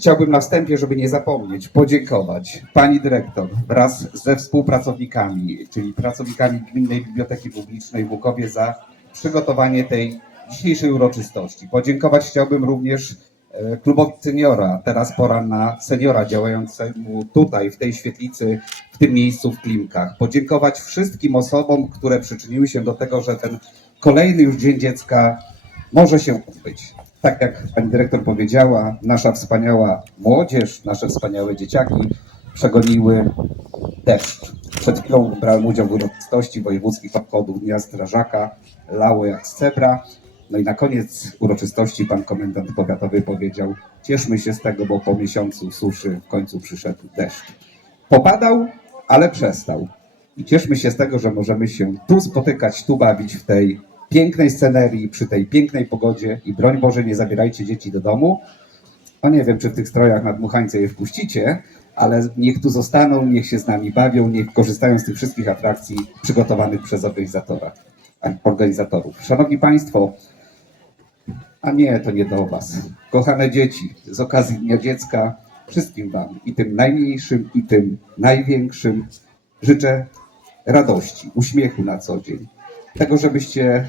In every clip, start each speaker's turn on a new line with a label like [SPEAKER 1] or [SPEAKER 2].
[SPEAKER 1] chciałbym na wstępie, żeby nie zapomnieć, podziękować pani dyrektor wraz ze współpracownikami, czyli pracownikami Gminnej Biblioteki Publicznej w Łukowie za przygotowanie tej dzisiejszej uroczystości. Podziękować chciałbym również e, klubowi seniora. Teraz pora na seniora działającemu tutaj, w tej świetlicy, w tym miejscu w Klimkach. Podziękować wszystkim osobom, które przyczyniły się do tego, że ten kolejny już Dzień Dziecka może się odbyć. Tak jak pani dyrektor powiedziała, nasza wspaniała młodzież, nasze wspaniałe dzieciaki przegoniły deszcz. Przed chwilą brałem udział w uroczystości wojewódzkich obchodów Dnia Strażaka, lało jak z cebra. No i na koniec uroczystości pan komendant powiatowy powiedział, cieszmy się z tego, bo po miesiącu suszy w końcu przyszedł deszcz. Popadał, ale przestał. I cieszmy się z tego, że możemy się tu spotykać, tu bawić w tej pięknej scenerii, przy tej pięknej pogodzie i broń Boże nie zabierajcie dzieci do domu. No nie wiem, czy w tych strojach na dmuchańce je wpuścicie, ale niech tu zostaną, niech się z nami bawią, niech korzystają z tych wszystkich atrakcji przygotowanych przez organizatora, organizatorów. Szanowni Państwo, a nie, to nie do Was. Kochane dzieci, z okazji Dnia Dziecka wszystkim Wam, i tym najmniejszym, i tym największym, życzę radości, uśmiechu na co dzień. Tego, żebyście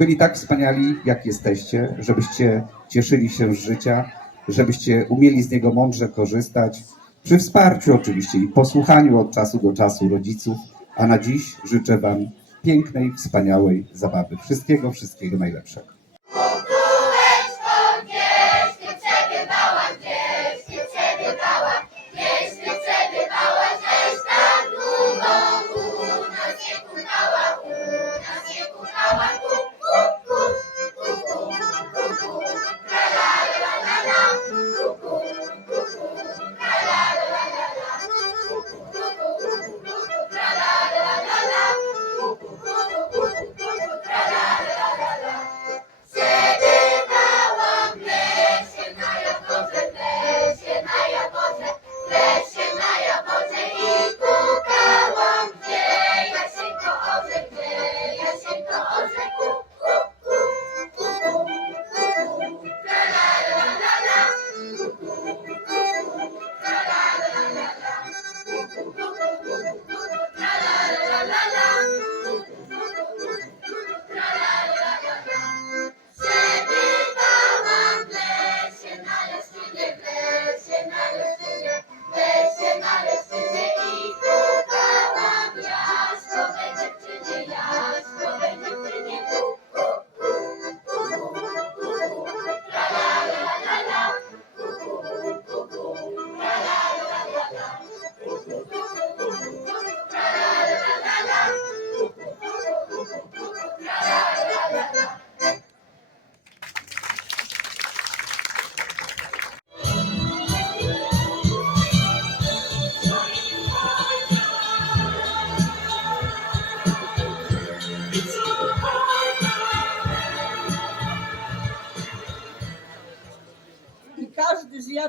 [SPEAKER 1] byli tak wspaniali, jak jesteście, żebyście cieszyli się z życia, żebyście umieli z niego mądrze korzystać, przy wsparciu oczywiście i posłuchaniu od czasu do czasu rodziców. A na dziś życzę Wam pięknej, wspaniałej zabawy. Wszystkiego, wszystkiego najlepszego.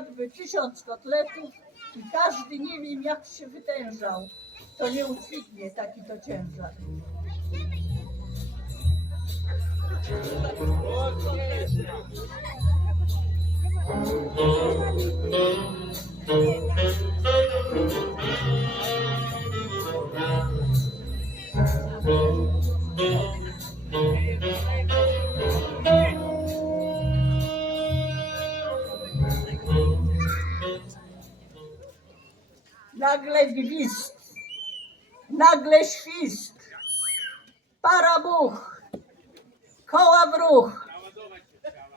[SPEAKER 2] Każdy zjadłby tysiąc kotletów i każdy nie wiem jak się wytężał, to nie udźwignie taki to ciężar. Nagle gwizd, nagle świst, para buch, koła w ruch.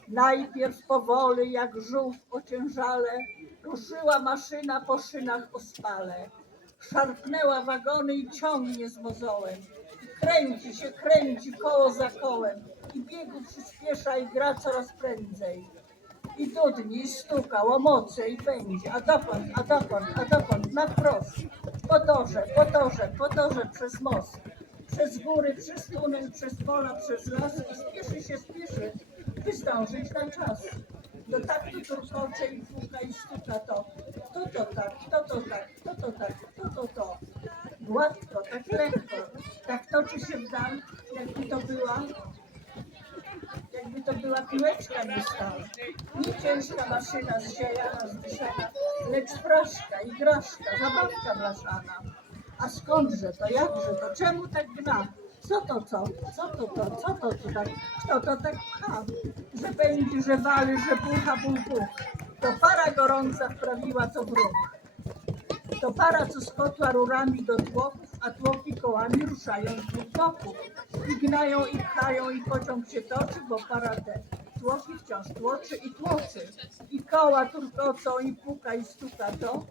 [SPEAKER 2] Najpierw powoli, jak żółw ociężale, ruszyła maszyna po szynach ospale. Szarpnęła wagony i ciągnie z mozołem. Kręci się, kręci koło za kołem. I biegu przyspiesza i gra coraz prędzej. I dudni, i stuka, łomoce i pędzi. A dokąd, a dokąd, a dokąd, na wprost. Po torze, po torze, po torze, przez most. Przez góry, przez tunel, przez pola, przez las. I spieszy się, spieszy, by zdążyć na czas. Do taktu turkocze i puka i stuka to. To to tak, to to tak, to to tak, to to to. Gładko, tak lekko, tak toczy się w dal, jakby to była, jakby to była piłeczka nie stała. Nie ciężka maszyna zziajana, zdyszana, lecz fraszka, igraszka, zabawka blaszana. A skądże to, jakże to, czemu tak gna? Co to, co? Co to, to, co to, to tak? Kto to tak pcha? Że pędzi, że wali, że bucha, buch, buch. To para gorąca wprawiła to w ruch. To para, co z kotła rurami do tłoków, a tłoki kołami ruszają z dwóch boków. I gnają, i pchają, i pociąg się toczy, bo para te tłoki wciąż tłoczy i tłoczy. I koła turkocą, i puka, i stuka to.